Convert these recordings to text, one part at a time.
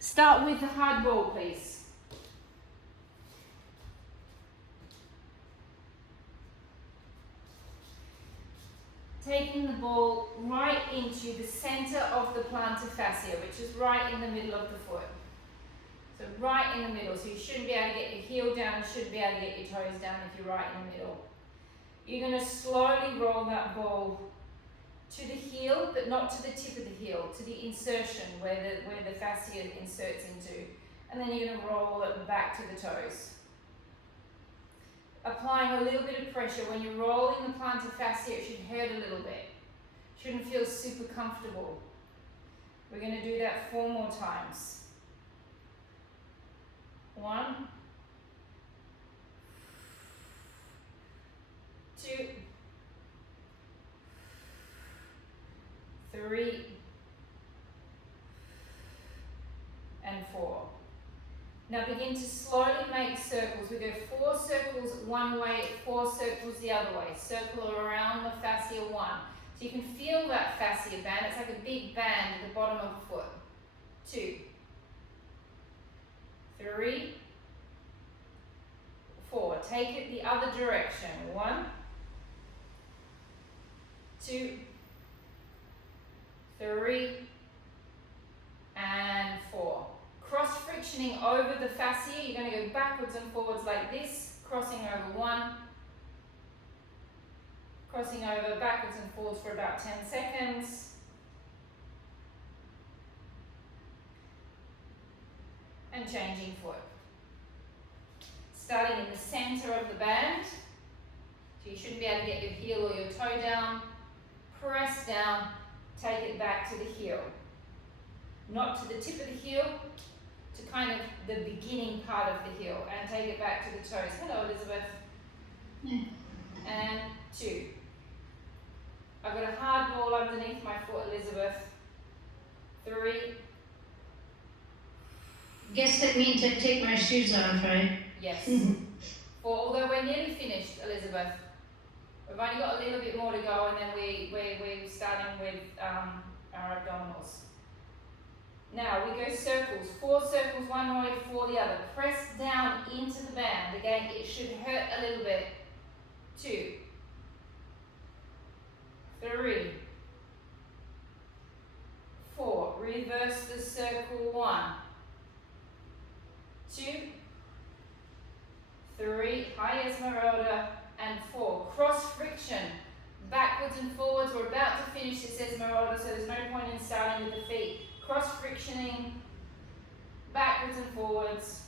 Start with the hard ball, please. Taking the ball right into the center of the plantar fascia, which is right in the middle of the foot. So right in the middle, so you shouldn't be able to get your heel down, you shouldn't be able to get your toes down if you're right in the middle. You're going to slowly roll that ball to the heel, but not to the tip of the heel, to the insertion where the fascia inserts into. And then you're going to roll it back to the toes. Applying a little bit of pressure. When you're rolling the plantar fascia, it should hurt a little bit. Shouldn't feel super comfortable. We're going to do that 4 more times. 1, 2, 3, and 4. Now begin to slowly make circles. We go 4 circles one way, 4 circles the other way. Circle around the fascia 1. So you can feel that fascia band. It's like a big band at the bottom of the foot. 2, 3, 4. Take it the other direction. 1, 2, 3, and 4. Cross frictioning over the fascia. You're going to go backwards and forwards like this, crossing over 1, crossing over backwards and forwards for about 10 seconds. And changing foot. Starting in the center of the band. So you shouldn't be able to get your heel or your toe down. Press down, take it back to the heel. Not to the tip of the heel, to kind of the beginning part of the heel, and take it back to the toes. Hello, Elizabeth. And 2. I've got a hard ball underneath my foot, Elizabeth. 3. Guess that means I take my shoes off, right? Yes. 4. Although we're nearly finished, Elizabeth. We've only got a little bit more to go, and then we're starting with our abdominals. Now we go circles, 4 circles one way, 4 the other. Press down into the band. Again, it should hurt a little bit. 2, 3, 4. Reverse the circle. 1, 2, 3. High Esmeralda, and 4. Cross friction. Backwards and forwards. We're about to finish this Esmeralda, so there's no point in starting with the feet. Cross frictioning, backwards and forwards.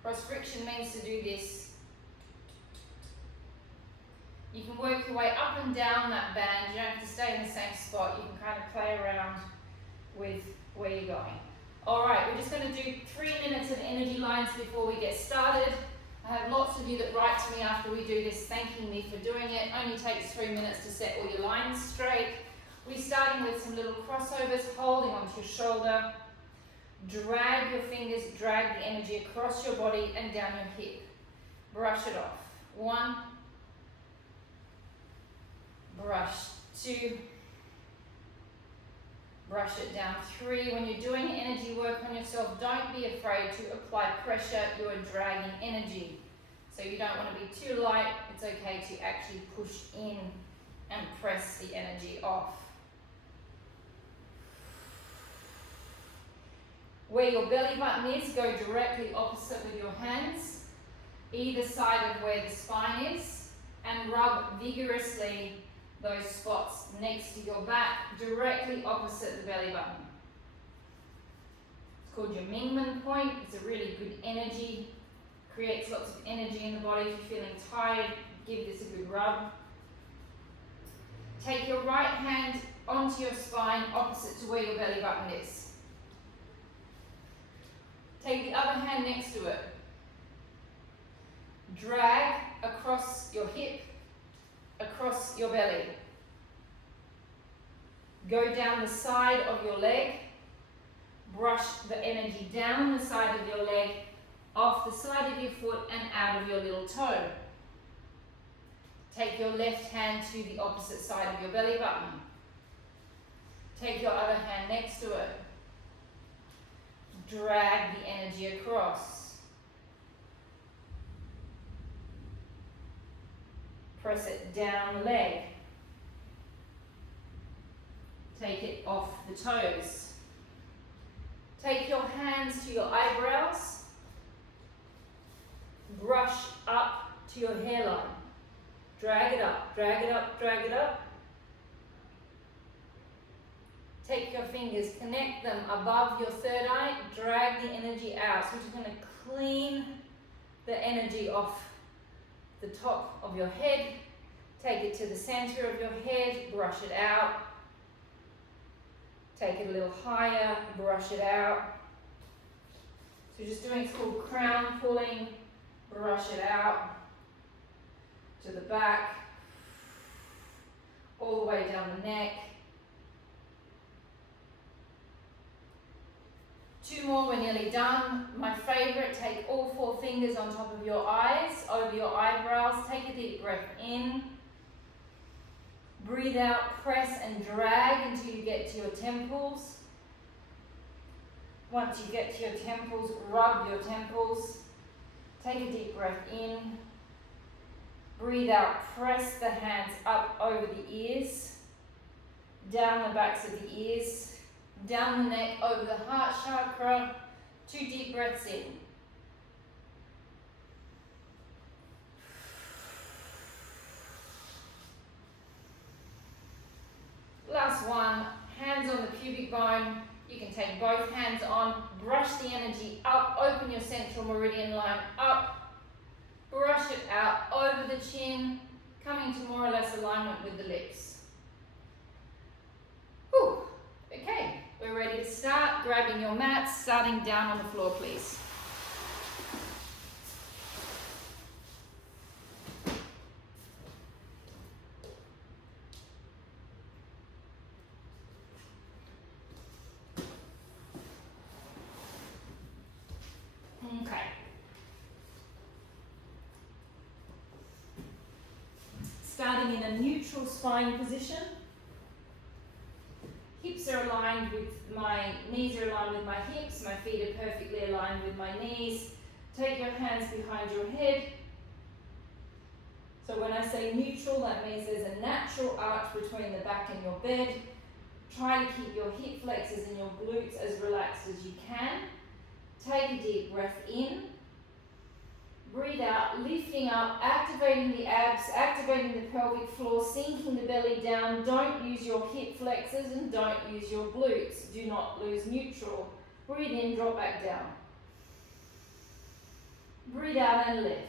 Cross friction means to do this. You can work your way up and down that band. You don't have to stay in the same spot. You can kind of play around with where you're going. All right, we're just going to do 3 minutes of energy lines before we get started. I have lots of you that write to me after we do this thanking me for doing it. Only takes 3 minutes to set all your lines straight. We're starting with some little crossovers, holding onto your shoulder. Drag your fingers, drag the energy across your body and down your hip. Brush it off. 1, brush. 2, brush it down. 3, when you're doing energy work on yourself, don't be afraid to apply pressure. You are dragging energy. So you don't want to be too light. It's okay to actually push in and press the energy off. Where your belly button is, go directly opposite with your hands, either side of where the spine is, and rub vigorously those spots next to your back, directly opposite the belly button. It's called your Mingmen point. It's a really good energy, creates lots of energy in the body. If you're feeling tired, give this a good rub. Take your right hand onto your spine, opposite to where your belly button is. Take the other hand next to it. Drag across your hip, across your belly. Go down the side of your leg. Brush the energy down the side of your leg, off the side of your foot and out of your little toe. Take your left hand to the opposite side of your belly button. Take your other hand next to it. drag the energy across. Press it down the leg. Take it off the toes. Take your hands to your eyebrows. Brush up to your hairline. Drag it up, drag it up, drag it up. Take your fingers, connect them above your third eye, drag the energy out. So we're just going to clean the energy off the top of your head. Take it to the center of your head, brush it out. Take it a little higher, brush it out. So we're just doing, it's called crown pulling, brush it out to the back, all the way down the neck. 2 more, we're nearly done. My favorite, take all 4 fingers on top of your eyes, over your eyebrows. Take a deep breath in. Breathe out, press and drag until you get to your temples. Once you get to your temples, rub your temples. Take a deep breath in. Breathe out, press the hands up over the ears, down the backs of the ears, down the neck, over the heart chakra. 2 deep breaths in. Last one, hands on the pubic bone. You can take both hands on, brush the energy up, open your central meridian line up, brush it out over the chin, coming to more or less alignment with the lips. Whew. Okay, we're ready to start. Grabbing your mats, starting down on the floor, please. Okay. Starting in a neutral spine position. Hips are aligned with my knees are aligned with my hips. My feet are perfectly aligned with my knees. Take your hands behind your head. So when I say neutral, that means there's a natural arch between the back and your bed. Try to keep your hip flexors and your glutes as relaxed as you can. Take a deep breath in. Breathe out, lifting up, activating the abs, activating the pelvic floor, sinking the belly down. Don't use your hip flexors and don't use your glutes. Do not lose neutral. Breathe in, drop back down. Breathe out and lift.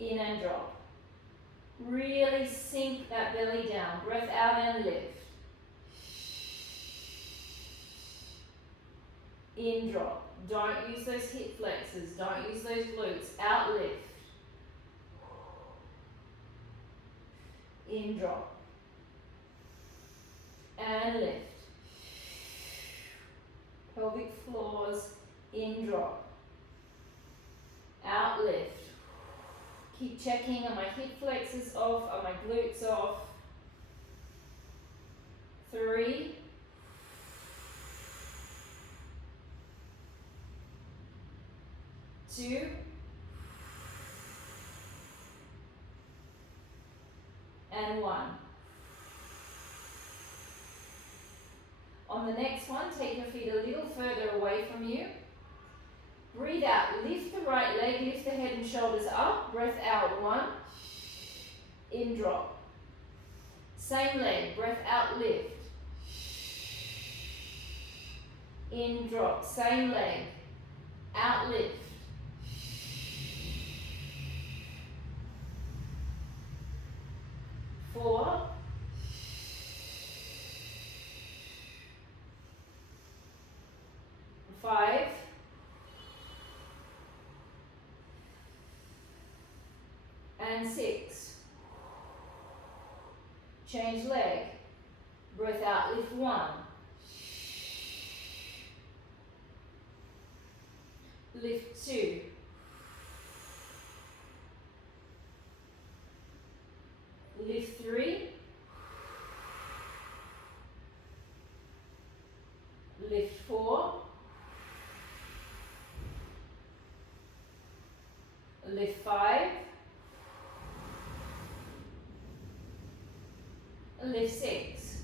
In and drop. Really sink that belly down. Breath out and lift. In, drop. Don't use those hip flexors. Don't use those glutes. Out, lift. In, drop. And lift. Pelvic floors. In, drop. Out, lift. Keep checking, are my hip flexors off? Are my glutes off? 3. 2. And 1. On the next one, take your feet a little further away from you. Breathe out, lift the right leg, lift the head and shoulders up. Breath out, 1. In, drop. Same leg, breath out, lift. In, drop. Same leg, out, lift. 4. 5. And 6. Change leg. Breath out, lift 1. Lift 2. Lift 3. Lift 5. Lift 6.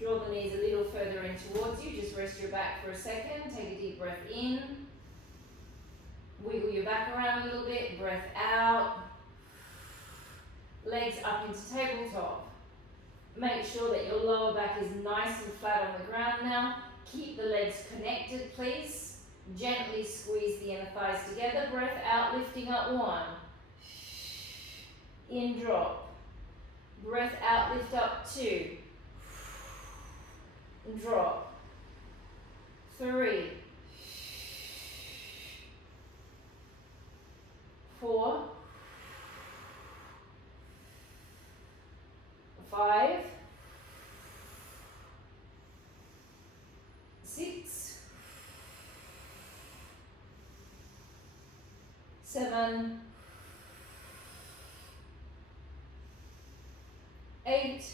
Draw the knees a little further in towards you. Just rest your back for a second. Take a deep breath in. Wiggle your back around a little bit. Breath out. Legs up into tabletop. Make sure that your lower back is nice and flat on the ground now. Keep the legs connected, please. Gently squeeze the inner thighs together. Breath out, lifting up 1. In, drop. Breath out, lift up 2. Drop. 3. 4. 5. 6. 7. 8.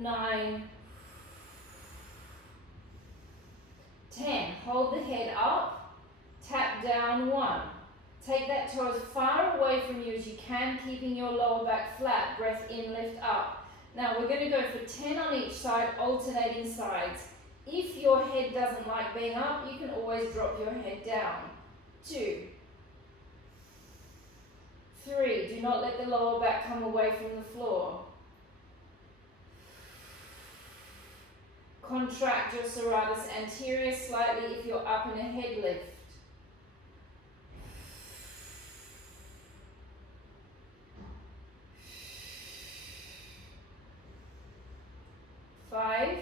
9. 10. Hold the head up. Tap down 1. Take that toe as far away from you as you can, keeping your lower back flat. Breath in, lift up. Now we're going to go for 10 on each side, alternating sides. If your head doesn't like being up, you can always drop your head down. 2. 3. Do not let the lower back come away from the floor. Contract your serratus anterior slightly if you're up in a head lift. 5.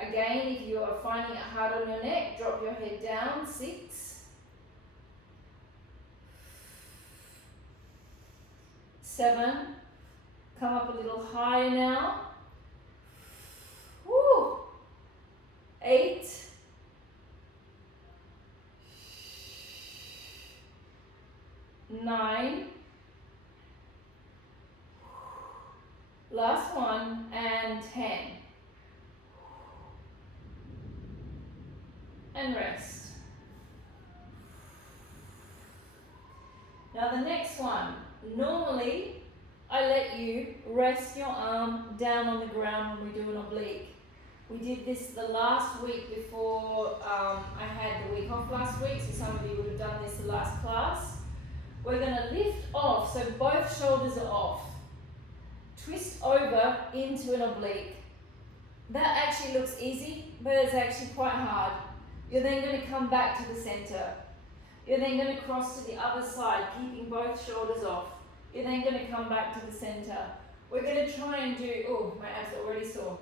Again, if you are finding it hard on your neck, drop your head down. 6. 7. Come up a little higher now. Woo. 8. 9. Last one, and 10. And rest. Now the next one, normally I let you rest your arm down on the ground when we do an oblique. We did this the last week before I had the week off last week, so some of you would have done this the last class. We're going to lift off, so both shoulders are off. Twist over into an oblique. That actually looks easy, but it's actually quite hard. You're then going to come back to the center. You're then going to cross to the other side, keeping both shoulders off. You're then going to come back to the center. We're going to try and do, oh, my abs are already sore.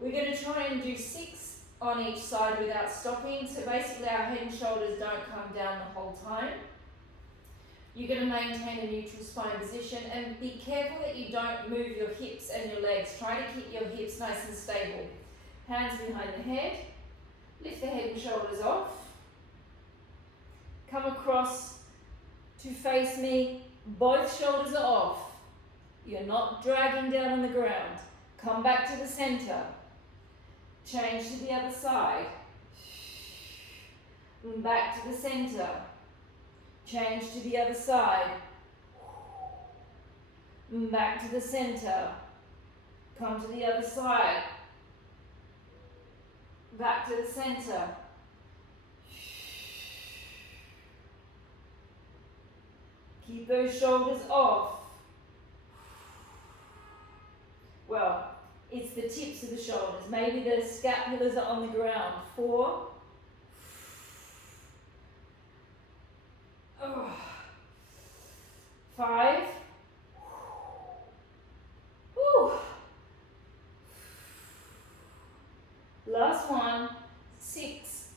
We're going to try and do 6 on each side without stopping. So basically our head and shoulders don't come down the whole time. You're going to maintain a neutral spine position and be careful that you don't move your hips and your legs. Try to keep your hips nice and stable. Hands behind the head. Lift the head and shoulders off. Come across to face me. Both shoulders are off. You're not dragging down on the ground. Come back to the center. Change to the other side. Back to the center. Change to the other side. Back to the center. Come to the other side. Back to the center. Keep those shoulders off. Well, it's the tips of the shoulders. Maybe the scapulars are on the ground. 4. 5. Whew. Last one. 6.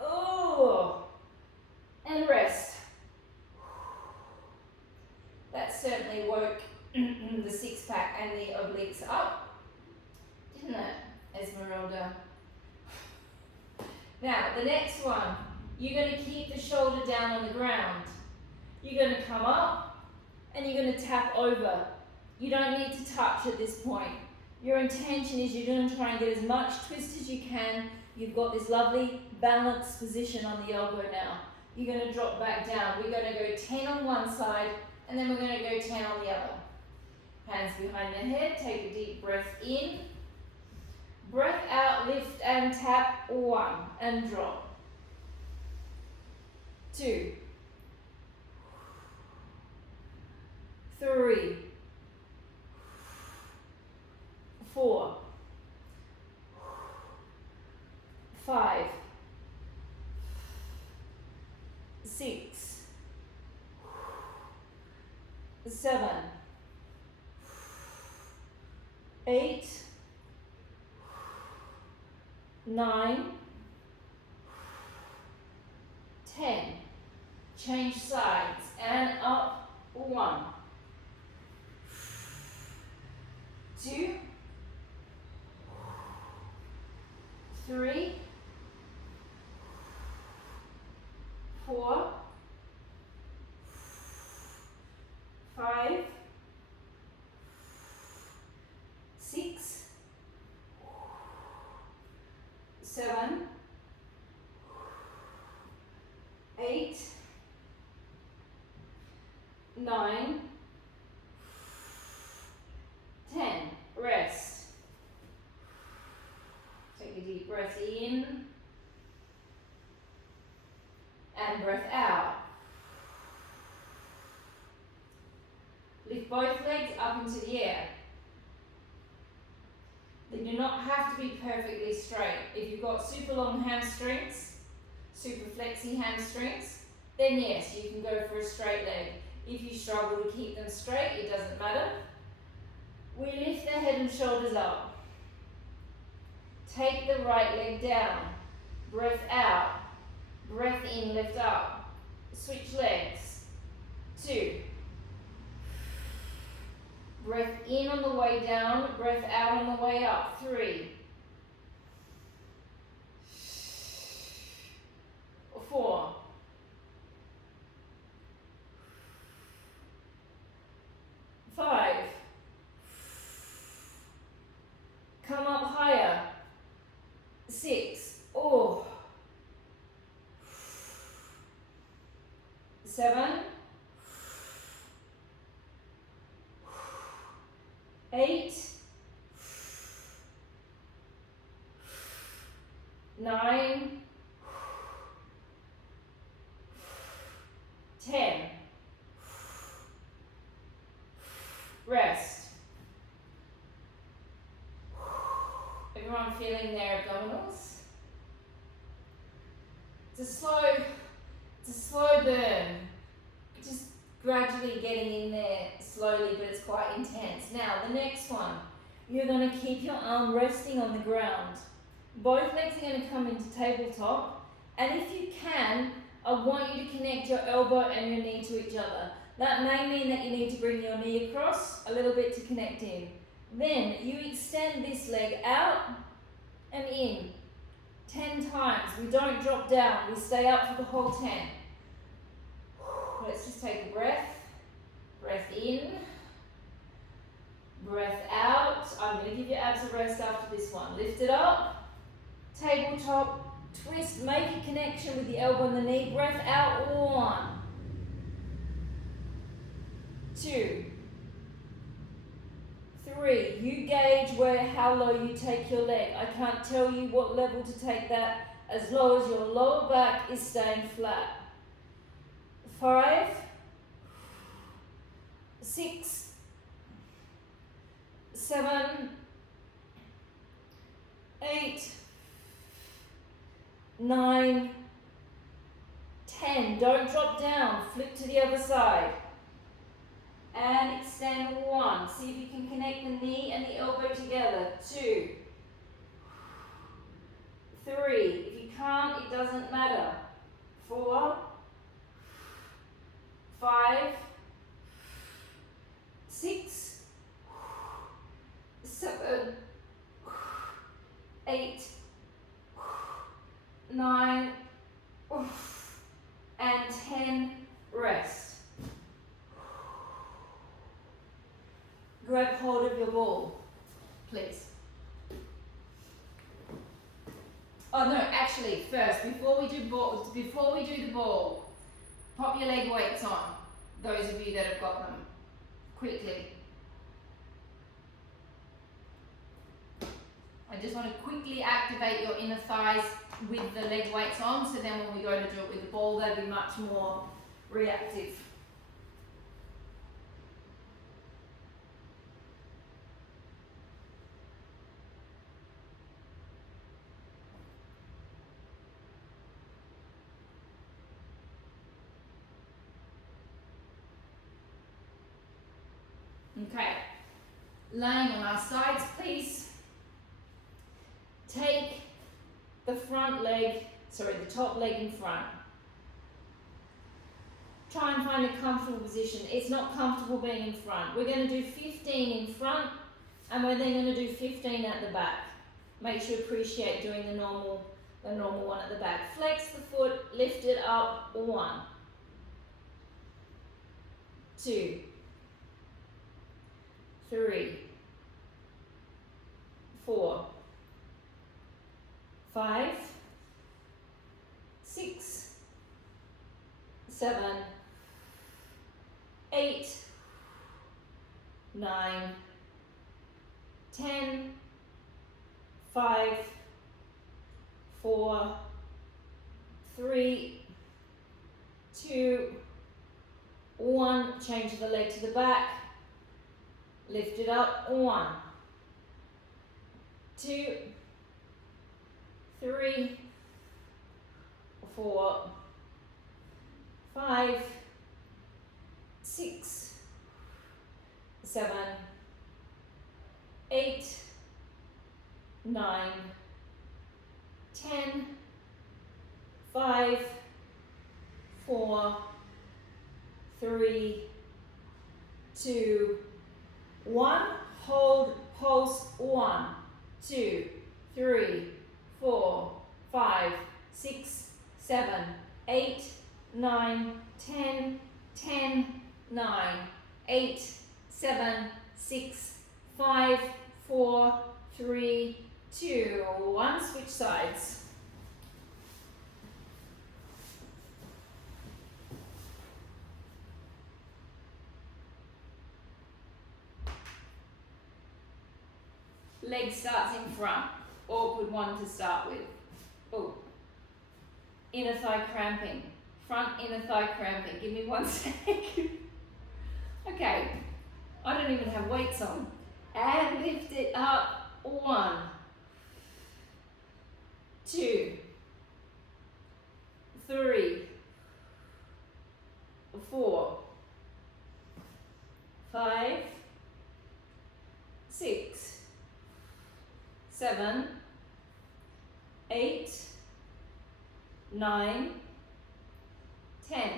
Oh, and rest. That certainly woke the 6-pack and the obliques up, didn't it, Esmeralda? Now, the next one, you're going to keep the shoulder down on the ground. You're going to come up and you're going to tap over. You don't need to touch at this point. Your intention is you're going to try and get as much twist as you can. You've got this lovely balanced position on the elbow now. You're going to drop back down. We're going to go 10 on one side, and then we're going to go 10 on the other. Hands behind the head, take a deep breath in. Breath out, lift and tap, 1, and drop. 2, 3, 4, 5, 6, 7, 8, 9, 10. Change sides and up. 1, 2, 3, 4, 5, 6, 7, 8, 9, 10. Rest. Take a deep breath in and breath out. Lift both legs up into the air. They do not have to be perfectly straight. If you've got super long hamstrings, super flexy hamstrings, then yes, you can go for a straight leg. If you struggle to keep them straight, it doesn't matter. We lift the head and shoulders up. Take the right leg down. Breath out. Breath in, lift up. Switch legs. 2. Breath in on the way down, breath out on the way up. 3. 4. 5. Come up higher. 6. Oh. 7. 8. 9. 10. Rest. Everyone feeling their abdominals? It's a slow burn. Just gradually getting in there slowly, but it's quite intense. Now, the next one, you're going to keep your arm resting on the ground. Both legs are going to come into tabletop, and if you can, I want you to connect your elbow and your knee to each other. That may mean that you need to bring your knee across a little bit to connect in. Then you extend this leg out and in 10 times. We don't drop down, we stay up for the whole 10. Let's just take a breath. Breath in, breath out. I'm going to give your abs a rest after this one. Lift it up, tabletop, twist, make a connection with the elbow and the knee. Breath out. 1, 2, 3. You gauge how low you take your leg. I can't tell you what level to take that, as low as your lower back is staying flat. 5, 6, 7, 8, 9, 10. Don't drop down. Flip to the other side. And extend. 1. See if you can connect the knee and the elbow together. 2, 3. If you can't, it doesn't matter. 4, 5, 6, 7, 8, 9, and 10. Rest. Grab hold of your ball, please. before we do the ball, pop your leg weights on. Those of you that have got them, quickly. I just want to quickly activate your inner thighs with the leg weights on, so then when we go to do it with the ball, they'll be much more reactive. Okay, laying on our sides, please. Take the the top leg in front. Try and find a comfortable position. It's not comfortable being in front. We're going to do 15 in front, and we're then going to do 15 at the back. Make sure you appreciate doing the normal one at the back. Flex the foot, lift it up, 1, 2, 3, 4, 5, 6, 7, 8, 9, 10, 5, 4, 3, 2, 1. Change the leg to the back. Lift it up. 1, 2, 3, 4, 5, 6, 7, 8, 9, 10, 5, 4, 3, 2, 1. Hold pulse. 1, 2, 3, 4, 5, 6, 7, 8, 9, 10, 10, 9, 8, 7, 6, 5, 4, 3, 2, 1. Switch sides. Leg starts in front. Awkward one to start with. Oh. Inner thigh cramping. Front inner thigh cramping. Give me 1 second. Okay. I don't even have weights on. And lift it up. 1, 2, 3, 4, 5, 6, 7, 8, 9, 10,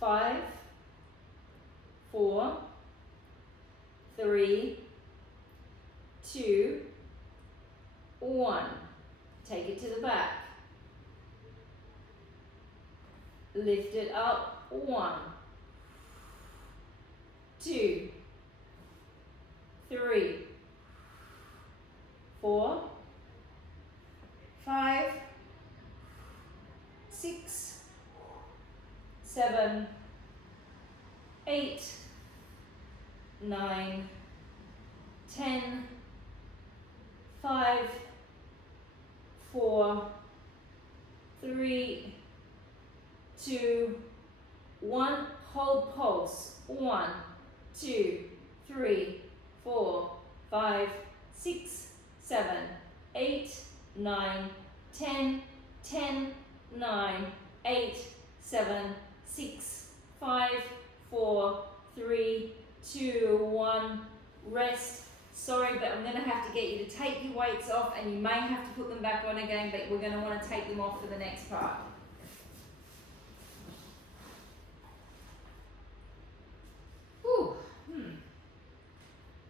5, 4, 3, 2, 1. Take it to the back. Lift it up. 1, 2, 3, 4, 5, 6, 7, 8, 9, 10, 5, 4, 3, 2, 1. Hold pulse. 1, 2, 3, 4, 5, 6, 7, 8, 9, 10, 10, 9, 8, 7, 6, 5, 4, 3, 2, 1. Rest. Sorry, but I'm going to have to get you to take your weights off, and you may have to put them back on again, but we're going to want to take them off for the next part. Whew.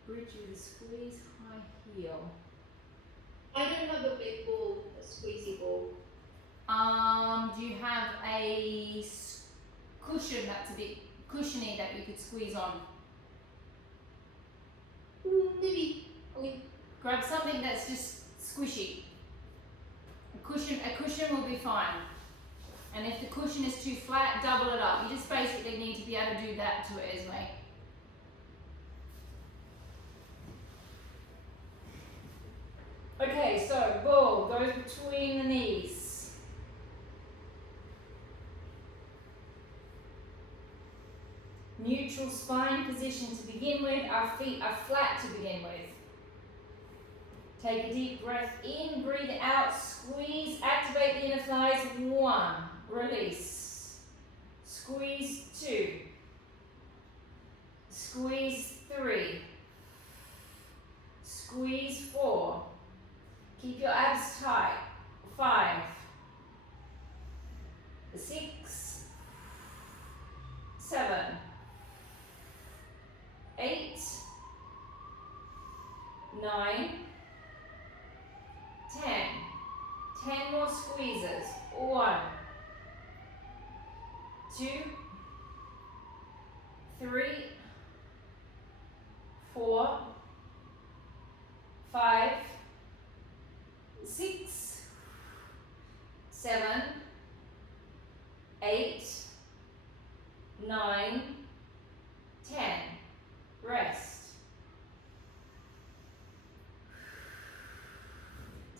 Bridge with a squeeze, high heel. I don't have a big ball, a squeezy ball. Do you have a cushion that's a bit cushiony that you could squeeze on? Maybe. Okay. Grab something that's just squishy. A cushion will be fine. And if the cushion is too flat, double it up. You just basically need to be able to do that to it, Esme. Okay, so ball goes between the knees. Neutral spine position to begin with. Our feet are flat to begin with. Take a deep breath in, breathe out, squeeze, activate the inner thighs. 1, release. Squeeze 2. Squeeze 3. Squeeze 4. Keep your abs tight. 5. 6. 7. 8. 9. 10. 10 more squeezes. 1. 2. 3. 4. 5. 6. 7. 8. 9. 10. Rest.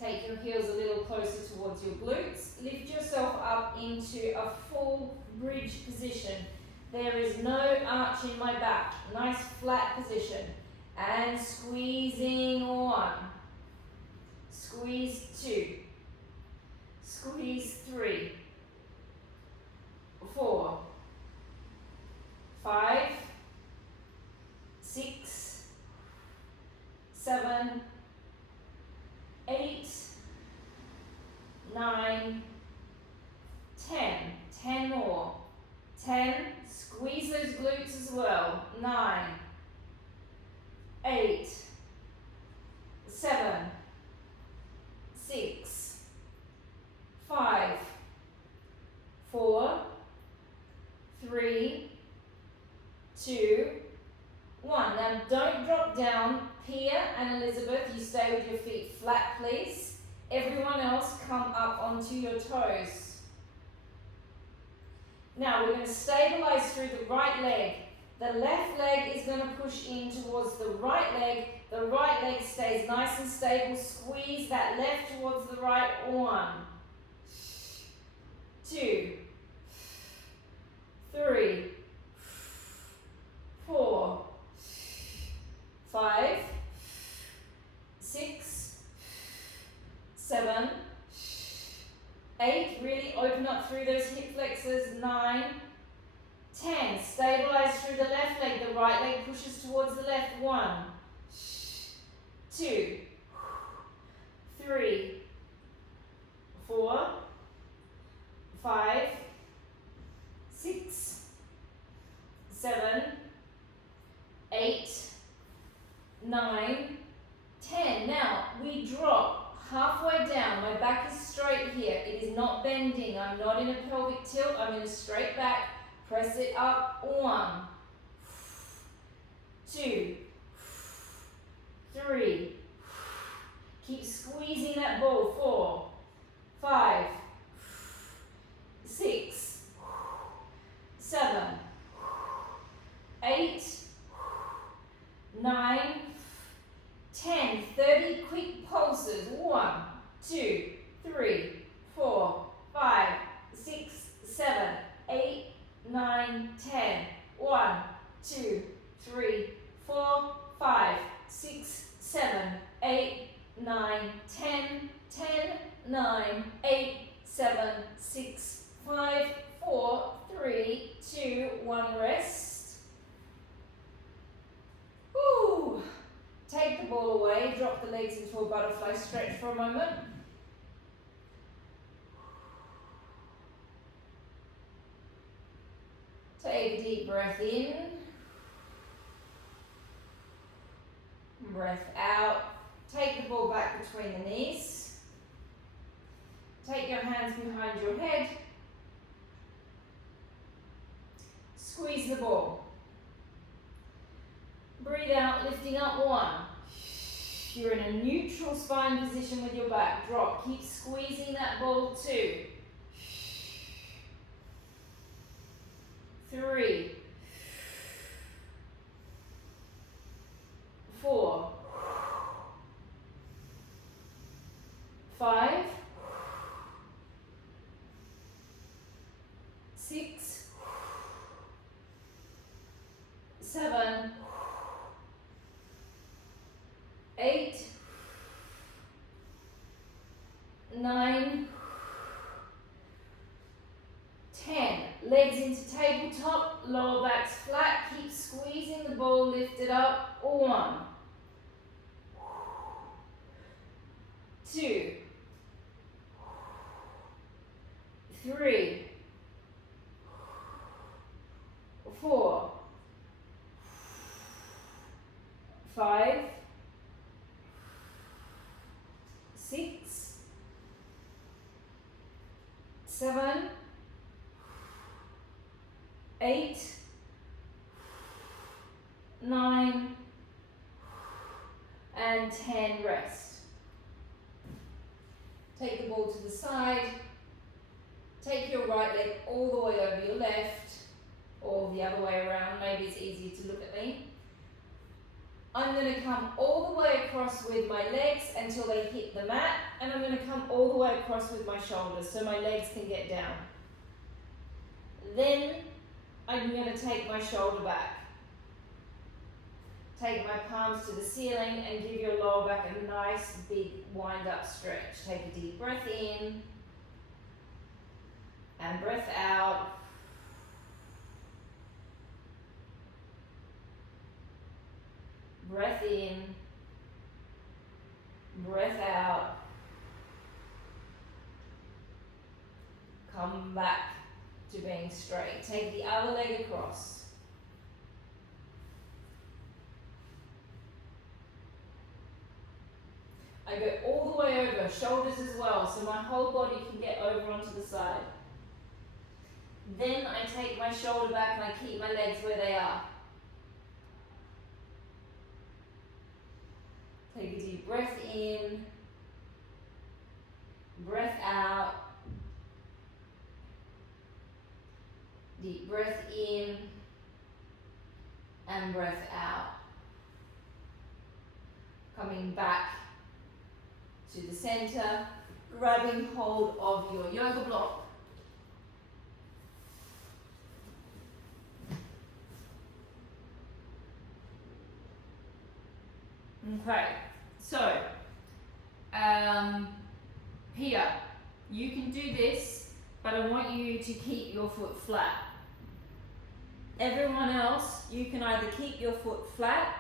Take your heels a little closer towards your glutes. Lift yourself up into a full bridge position. There is no arch in my back. Nice flat position. And squeezing 1. Squeeze 2. Squeeze 3. 4. 5. 6. 7. 8, 9, 10. 10 more. 10. Squeeze those glutes as well. 9, 8, 7, 6, 5, 4, 3, 2, 1. Now don't drop down. Pia and Elizabeth, you stay with your feet flat, please. Everyone else, come up onto your toes. Now we're going to stabilize through the right leg. The left leg is going to push in towards the right leg. The right leg stays nice and stable. Squeeze that left towards the right. 1, 2, 3, 4, 5, 6, 7, 8, really open up through those hip flexors. 9, 10, stabilize through the left leg, the right leg pushes towards the left. 1, 2, 3, 4, 5, 6, 7, 8, 9, 10. Now we drop halfway down. My back is straight here. It is not bending. I'm not in a pelvic tilt. I'm in a straight back. Press it up. 1, 2, 3. Keep squeezing that ball. 4, 5, 6, 7, 8, 9, 10. 30 quick pulses. 1, 2, 3, 4, 5, 6, 7, 8, 9, 10. 1, 2, 3, 4, 5, 6, 7, 8, 9, 10. 10, 9, 8, 7, 6, 5, 4, 3, 2, 1. Rest. Woo. Take the ball away, drop the legs into a butterfly stretch for a moment. Take a deep breath in. Breath out. Take the ball back between the knees. Take your hands behind your head. Squeeze the ball. Breathe out, lifting up. 1. You're in a neutral spine position with your back. Drop. Keep squeezing that ball. 2. 6, 7, 8, 9, 10. Legs into tabletop, lower back's flat. Keep squeezing the ball lifted up. 1, 2, 3, 4, 5, 6, 7, 8, 9, and 10. Rest. Take the ball to the side. Take your right leg all the way over your left, or the other way around. Maybe it's easier to look at me. I'm going to come all the way across with my legs until they hit the mat, and I'm going to come all the way across with my shoulders so my legs can get down. Then I'm going to take my shoulder back. Take my palms to the ceiling and give your lower back a nice big wind up stretch. Take a deep breath in and breath out. Breath in, breath out. Come back to being straight. Take the other leg across. I go all the way over, shoulders as well, so my whole body can get over onto the side. Then I take my shoulder back and I keep my legs where they are. Take a deep breath in, breath out, deep breath in, and breath out. Coming back to the center, grabbing hold of your yoga block. Okay, so here, you can do this, but I want you to keep your foot flat. Everyone else, you can either keep your foot flat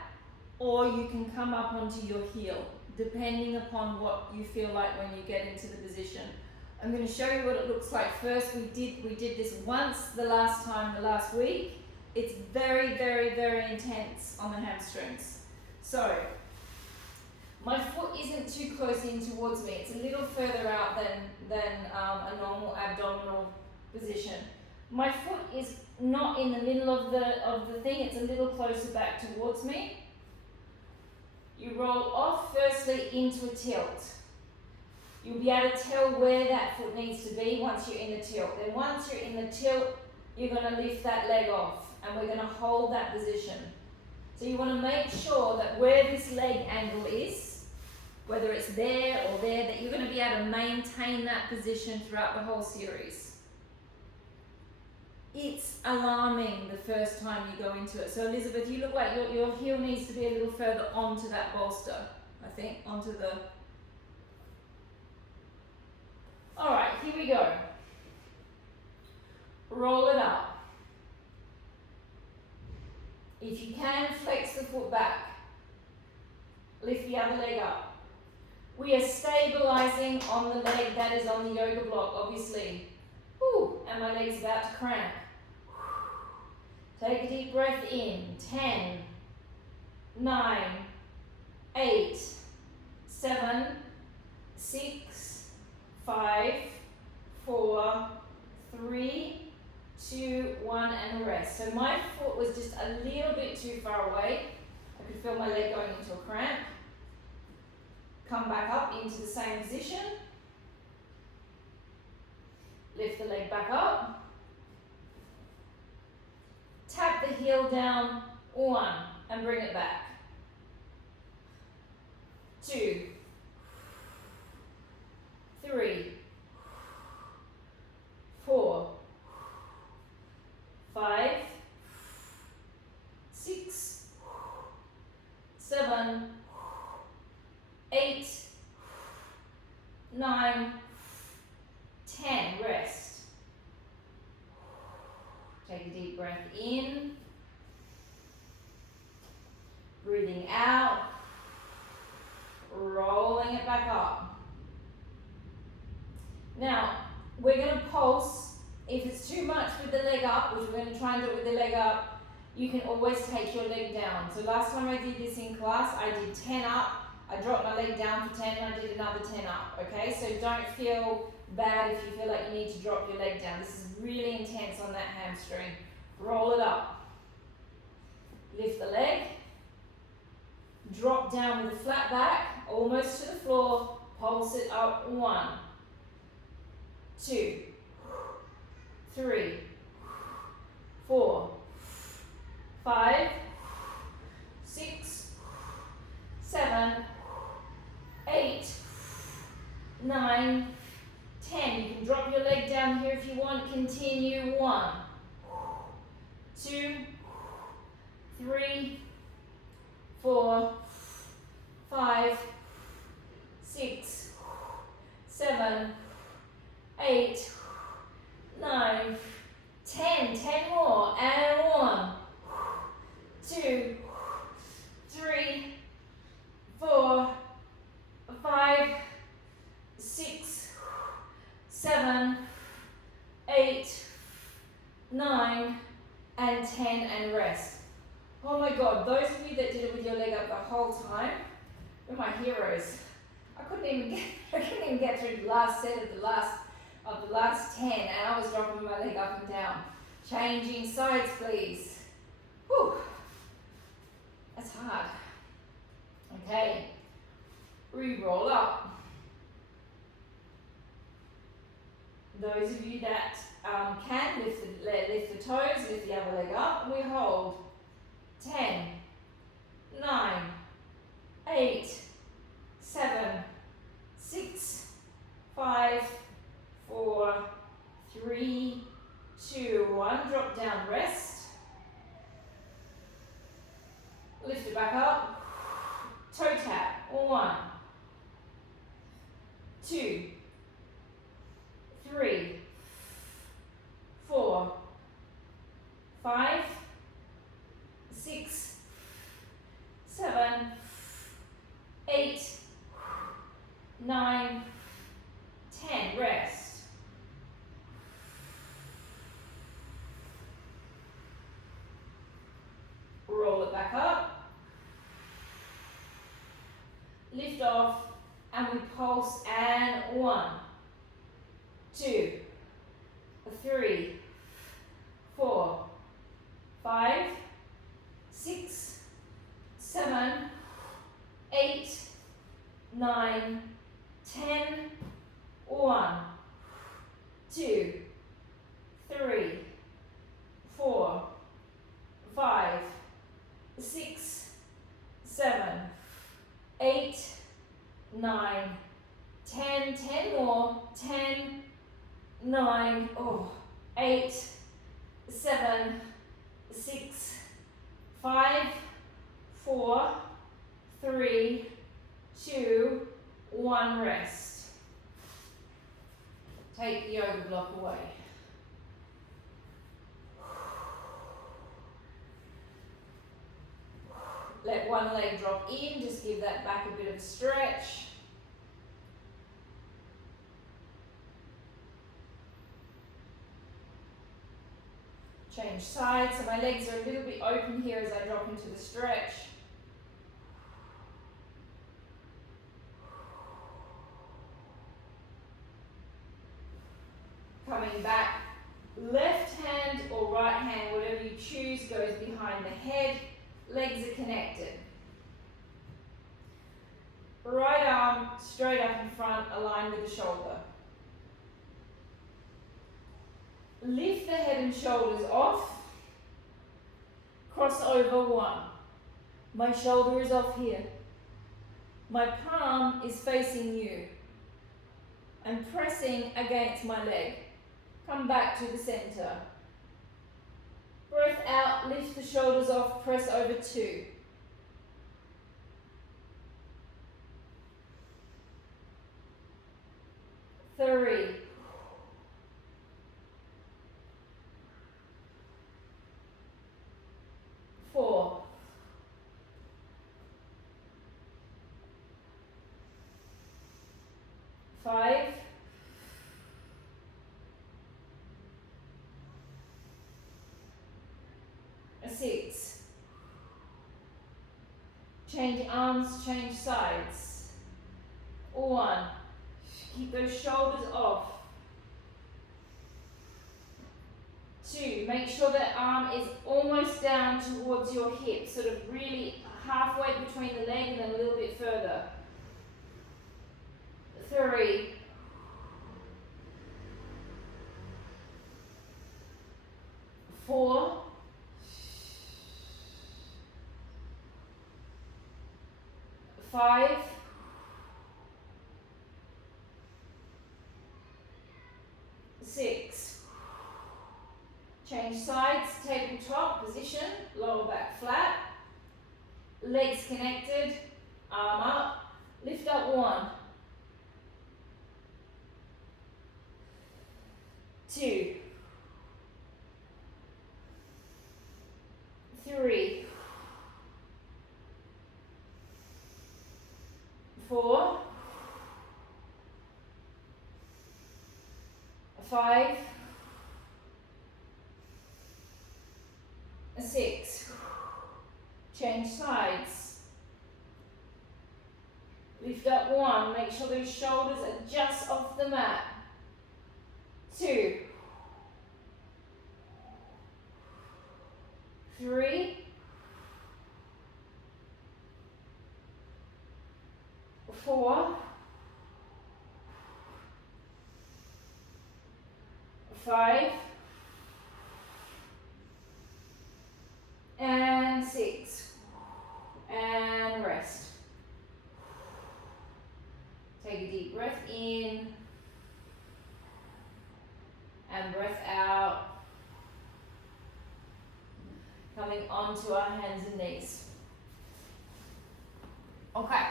or you can come up onto your heel, depending upon what you feel like when you get into the position. I'm going to show you what it looks like first. We did this once the last week. It's very, very, very intense on the hamstrings. So, my foot isn't too close in towards me. It's a little further out than a normal abdominal position. My foot is not in the middle of the thing. It's a little closer back towards me. You roll off firstly into a tilt. You'll be able to tell where that foot needs to be once you're in the tilt. Then once you're in the tilt, you're going to lift that leg off and we're going to hold that position. So you want to make sure that where this leg angle is, whether it's there or there, that you're going to be able to maintain that position throughout the whole series. It's alarming the first time you go into it. So Elizabeth, you look like your heel needs to be a little further onto that bolster, I think, onto the... All right, here we go. Roll it up. If you can, flex the foot back. Lift the other leg up. We are stabilizing on the leg that is on the yoga block, obviously. Whew, and my leg's about to cramp. Take a deep breath in. 10, 9, 8, 7, 6, 5, 4, 3, 2, 1, and rest. So my foot was just a little bit too far away. I could feel my leg going into a cramp. Come back up into the same position. Lift the leg back up. Tap the heel down, 1, and bring it back. 2, 3, 4, Take a deep breath in. Breathing out. Rolling it back up. Now, we're going to pulse. If it's too much with the leg up, which we're going to try and do it with the leg up, you can always take your leg down. So last time I did this in class, I did 10 up. I dropped my leg down for 10 and I did another 10 up, okay? So don't feel bad if you feel like you need to drop your leg down. This is really intense on that hamstring. Roll it up. Lift the leg. Drop down with a flat back, almost to the floor. Pulse it up. 1, 2, 3, 4, 5, 6, 7, 8, 9, 10. You can drop your leg down here if you want. Continue. 1, 2, 3, 4, 5, 6, 7, 8, 9, 10. 10 more. And 1, 2, 3, 4, 5, 6, 7, 8, 9, and 10, and rest. Oh my God, those of you that did it with your leg up the whole time, you're my heroes. I couldn't even get through the last set of the last 10, and I was dropping my leg up and down. Changing sides, please. Whew. That's hard. Okay. Re-roll up. Those of you that can, lift the toes, lift the other leg up, and we hold. 10, 9, 8, 7, 6, 5, 4, 3, 2, 1. Drop down, rest. Lift it back up. Toe tap. 1, 2, 3, 4, 5, 6, 7, 8, 9, 10. Rest. Roll it back up. Lift off, and we pulse. And 1, 2, 3, 4, 5, 6, 7, 8, 9, 10. 1, 2, 3, 4, 5, 6, 7, 8, 9, 10. 10 more. 10, 9, 8, 7, 6, 5, 4, 3, 2, 1. Rest. Take the yoga block away. Let one leg drop in, just give that back a bit of a stretch. Change sides, so my legs are a little bit open here as I drop into the stretch. Coming back, left hand or right hand, whatever you choose, goes behind the head. Legs are connected. Right arm straight up in front, aligned with the shoulder. Lift the head and shoulders off. Cross over. 1. My shoulder is off here. My palm is facing you. I'm pressing against my leg. Come back to the center. Breath out, lift the shoulders off, press over. 2. 3. 5, 6. Change arms, change sides. 1. Keep those shoulders off. 2. Make sure that arm is almost down towards your hip, sort of really halfway between the leg and then a little bit further. 3. 4. 5. 6. Change sides, tabletop position, lower back flat, legs connected, arm up, lift up 1, 2, 3, 4, 5, 6. Change sides. Lift up 1. Make sure those shoulders are just off the mat. 2, 3, 4, 5, and 6, and rest. Take a deep breath in, and breath out. Coming onto our hands and knees. Okay,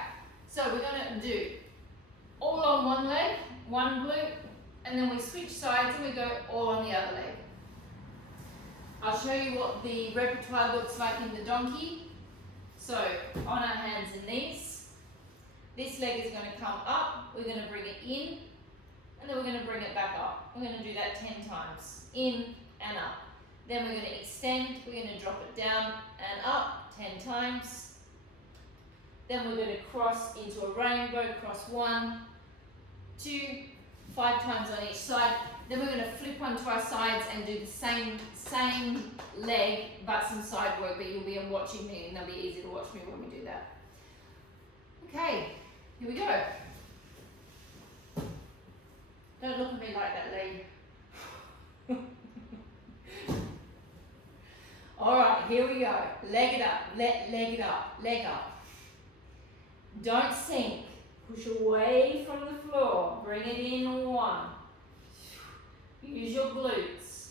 so we're going to do all on one leg, one glute, and then we switch sides and we go all on the other leg. I'll show you what the repertoire looks like in the donkey. So, on our hands and knees, this leg is going to come up, we're going to bring it in, and then we're going to bring it back up. We're going to do that 10 times, in and up. Then we're going to extend, we're going to drop it down and up 10 times. Then we're going to cross into a rainbow, cross 1, 2, 5 times on each side. Then we're going to flip onto our sides and do the same leg, but some side work, but you'll be watching me and it'll be easy to watch me when we do that. Okay, here we go. Don't look at me like that, Lee. Alright, here we go. Leg it up, leg it up, leg up. Don't sink. Push away from the floor. Bring it in 1. Use your glutes.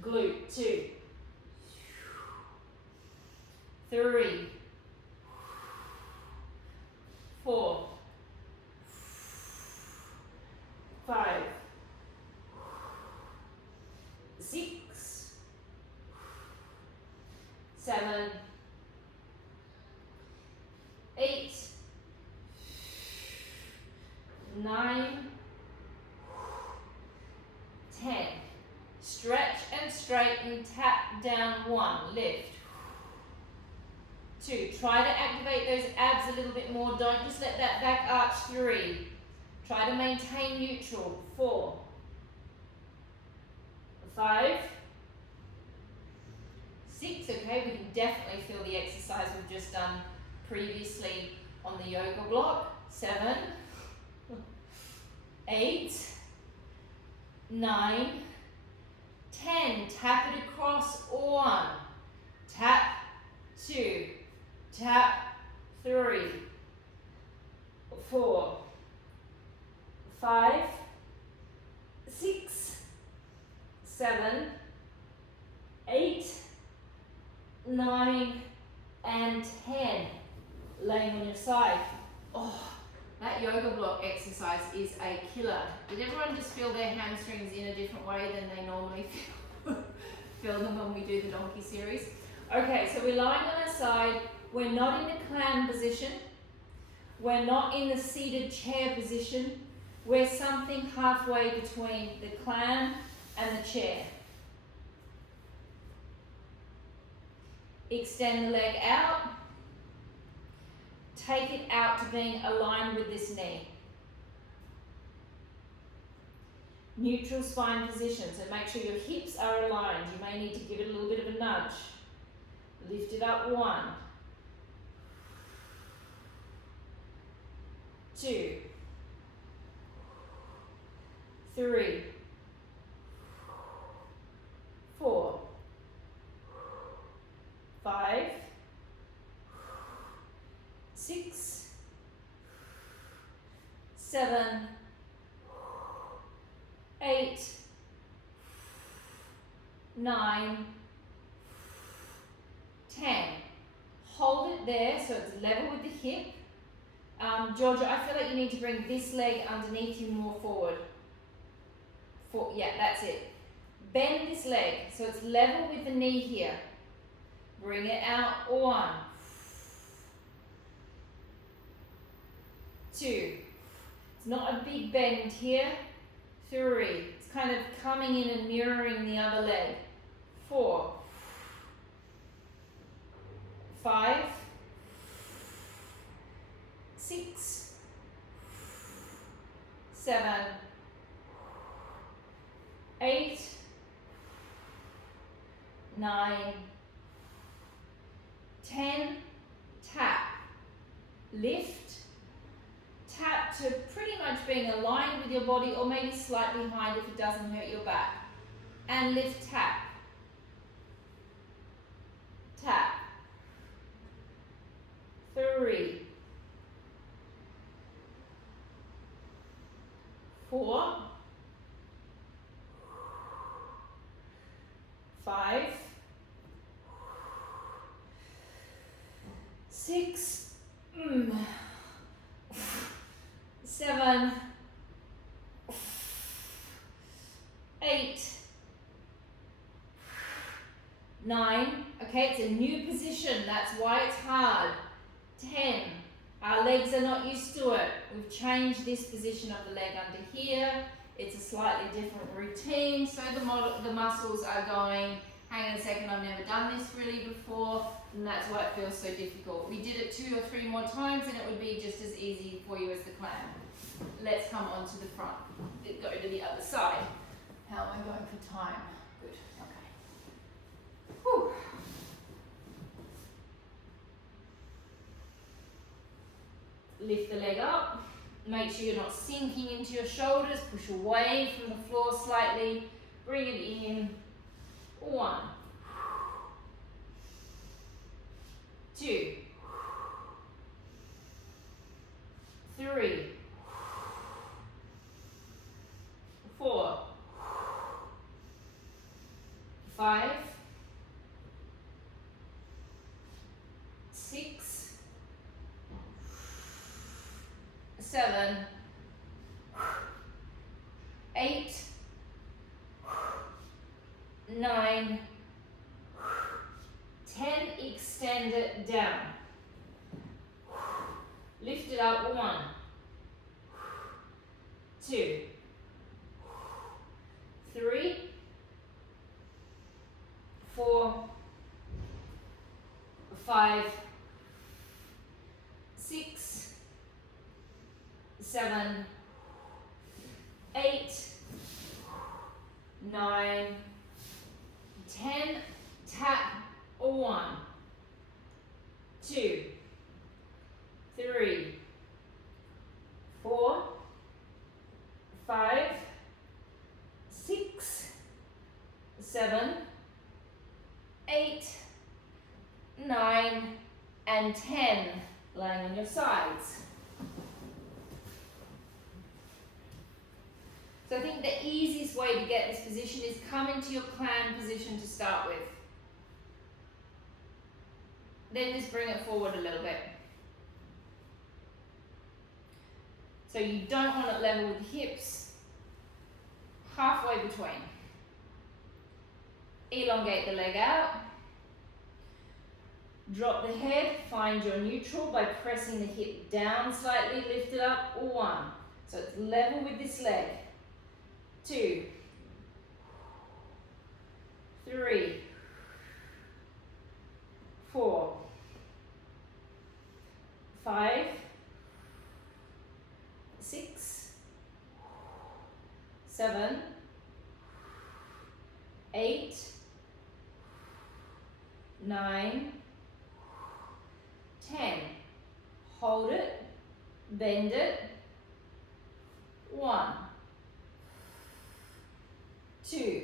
Glute 2. 3. 4. 5. 6. 7. 8. 9, 10. Stretch and straighten, tap down 1, lift. 2, try to activate those abs a little bit more, don't just let that back arch. 3, try to maintain neutral. 4, 5, 6, okay, we can definitely feel the exercise we've just done previously on the yoga block. 7, 8, 9, 10. Tap it across. 1, tap 2, tap 3, 4, 5, 6, 7, 8, 9, and 10. Laying on your side. Oh. That yoga block exercise is a killer. Did everyone just feel their hamstrings in a different way than they normally feel them when we do the donkey series? Okay, so we're lying on our side. We're not in the clam position. We're not in the seated chair position. We're something halfway between the clam and the chair. Extend the leg out. Take it out to being aligned with this knee. Neutral spine position, so make sure your hips are aligned. You may need to give it a little bit of a nudge. Lift it up, 1, 2, 3, 4, 5, 6, 7, 8, 9, 10. Hold it there so it's level with the hip. Georgia, I feel like you need to bring this leg underneath you more forward. Yeah, that's it. Bend this leg so it's level with the knee here. Bring it out, 1, 2. It's not a big bend here. 3. It's kind of coming in and mirroring the other leg. 4, 5, 6, 7, 8, 9, 10. Tap, lift, tap to pretty much being aligned with your body, or maybe slightly behind if it doesn't hurt your back. And lift, tap, tap. 3, 4, 5, 6, 7, 8, 9. Okay, it's a new position. That's why it's hard. 10. Our legs are not used to it. We've changed this position of the leg under here. It's a slightly different routine, so the muscles are going, hang on a second, I've never done this really before, and that's why it feels so difficult. We did it 2 or 3 more times and it would be just as easy for you as the clam. Let's come on to the front. Go to the other side. How am I going for time? Good, okay. Whew. Lift the leg up. Make sure you're not sinking into your shoulders. Push away from the floor slightly. Bring it in. 1, 2, 3, 4, 5, 6, 7, 8, 9, 10. Extend it down. Lift it up. 1, 2, 3, 4, 5, 6, 7, 8, 9, 10. Tap. 1, 2, 3, 4, 5, 6, 7, 8, 9, and 10. Lying on your sides. So I think the easiest way to get this position is come into your clam position to start with. Then just bring it forward a little bit. So you don't want it level with the hips. Halfway between. Elongate the leg out. Drop the head, find your neutral by pressing the hip down slightly, lift it up. 1. So it's level with this leg. 2, 3, 4, 5, 6, 7, 8, 9, 10. Hold it, bend it. 1, 2,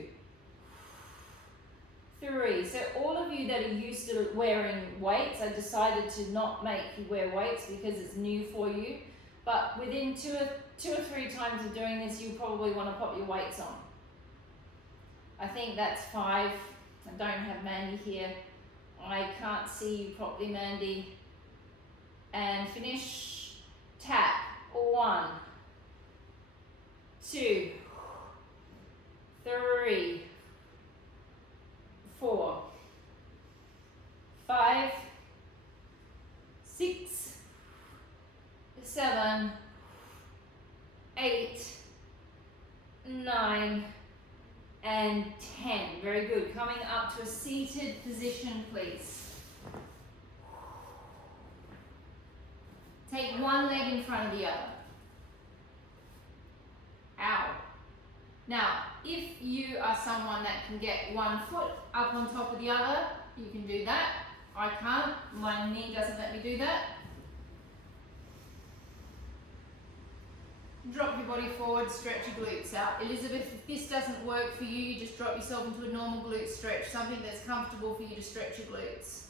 3. So all of you that are used to wearing weights, I decided to not make you wear weights because it's new for you. But within two or three times of doing this, you probably want to pop your weights on. I think that's 5. I don't have Mandy here. I can't see you properly, Mandy. And finish. Tap. 1, 2, 3, 4, 5, 6, 7, 8, 9, and 10. Very good. Coming up to a seated position, please. Take one leg in front of the other. Ow. Now, if you are someone that can get one foot up on top of the other, you can do that. I can't. My knee doesn't let me do that. Drop your body forward, stretch your glutes out. Elizabeth, if this doesn't work for you, you just drop yourself into a normal glute stretch, something that's comfortable for you to stretch your glutes.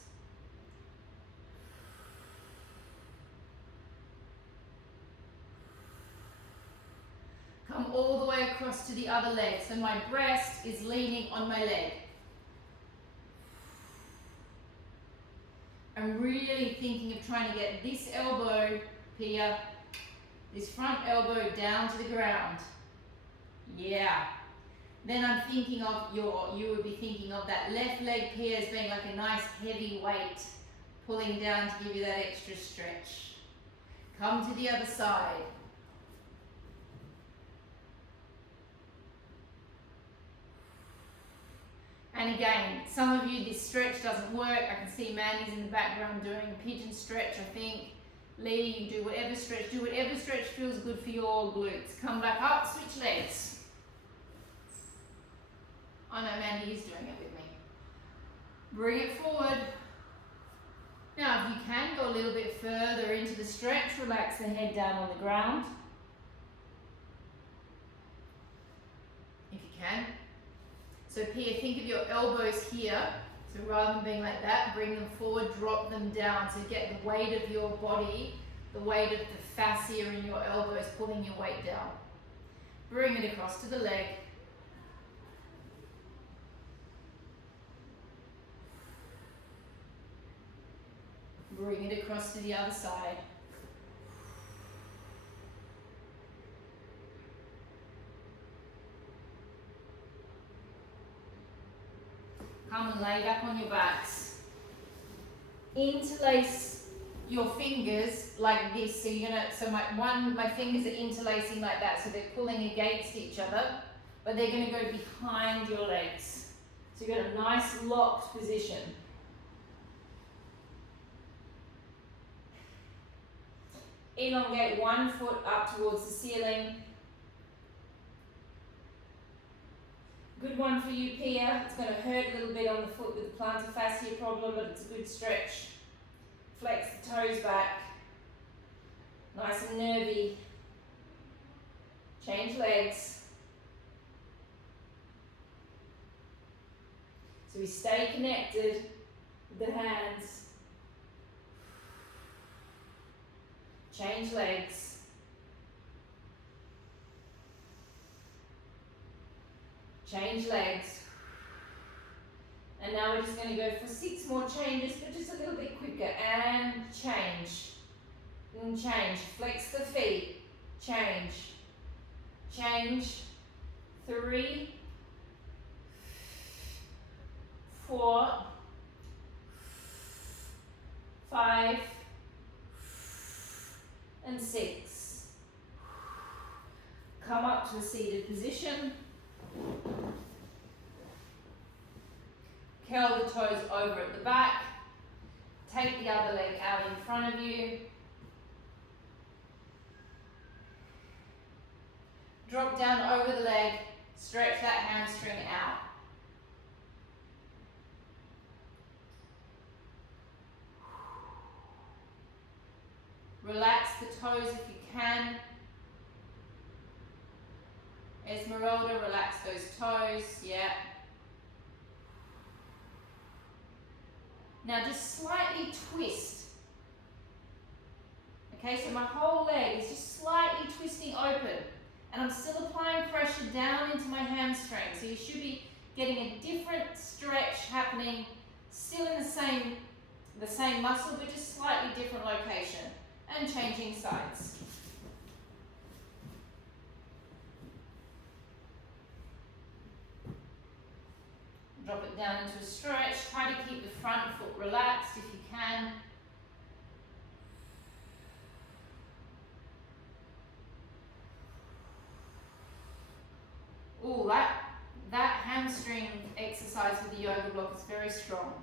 Come all the way across to the other leg. So my breast is leaning on my leg. I'm really thinking of trying to get this elbow, Pia, this front elbow down to the ground. Yeah. Then I'm thinking of you would be thinking of that left leg, Pia, as being like a nice heavy weight pulling down to give you that extra stretch. Come to the other side. And again, some of you, this stretch doesn't work. I can see Mandy's in the background doing a pigeon stretch, I think. Lee, you do whatever stretch feels good for your glutes. Come back up, switch legs. I know Mandy is doing it with me. Bring it forward. Now, if you can, go a little bit further into the stretch. Relax the head down on the ground. If you can. So Pia, think of your elbows here. So rather than being like that, bring them forward, drop them down. So get the weight of your body, the weight of the fascia in your elbows, pulling your weight down. Bring it across to the leg. Bring it across to the other side. Come and lay back on your backs. Interlace your fingers like this. So you're gonna, my fingers are interlacing like that, so they're pulling against each other, but they're gonna go behind your legs. So you've got a nice locked position. Elongate one foot up towards the ceiling. Good one for you, Pia. It's going to hurt a little bit on the foot with the plantar fascia problem, but it's a good stretch. Flex the toes back. Nice and nervy. Change legs. So we stay connected with the hands. Change legs. Change legs. And now we're just going to go for 6 more changes, but just a little bit quicker. And change. And change. Flex the feet. Change. Change. 3, 4, 5, and 6. come up to a seated position. Curl the toes over at the back. Take the other leg out in front of you. Drop down over the leg, stretch that hamstring out. Relax the toes if you can. Esmeralda, relax those toes, yeah. Now just slightly twist. Okay, so my whole leg is just slightly twisting open. And I'm still applying pressure down into my hamstring. So you should be getting a different stretch happening, still in the same muscle, but just slightly different location. And changing sides. Drop it down into a stretch. Try to keep the front foot relaxed if you can. Ooh, that hamstring exercise with the yoga block is very strong.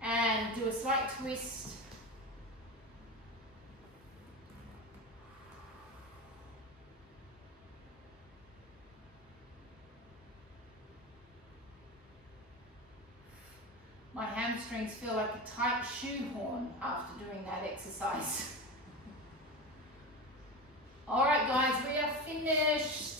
And do a slight twist. My hamstrings feel like a tight shoehorn after doing that exercise. All right, guys, we are finished.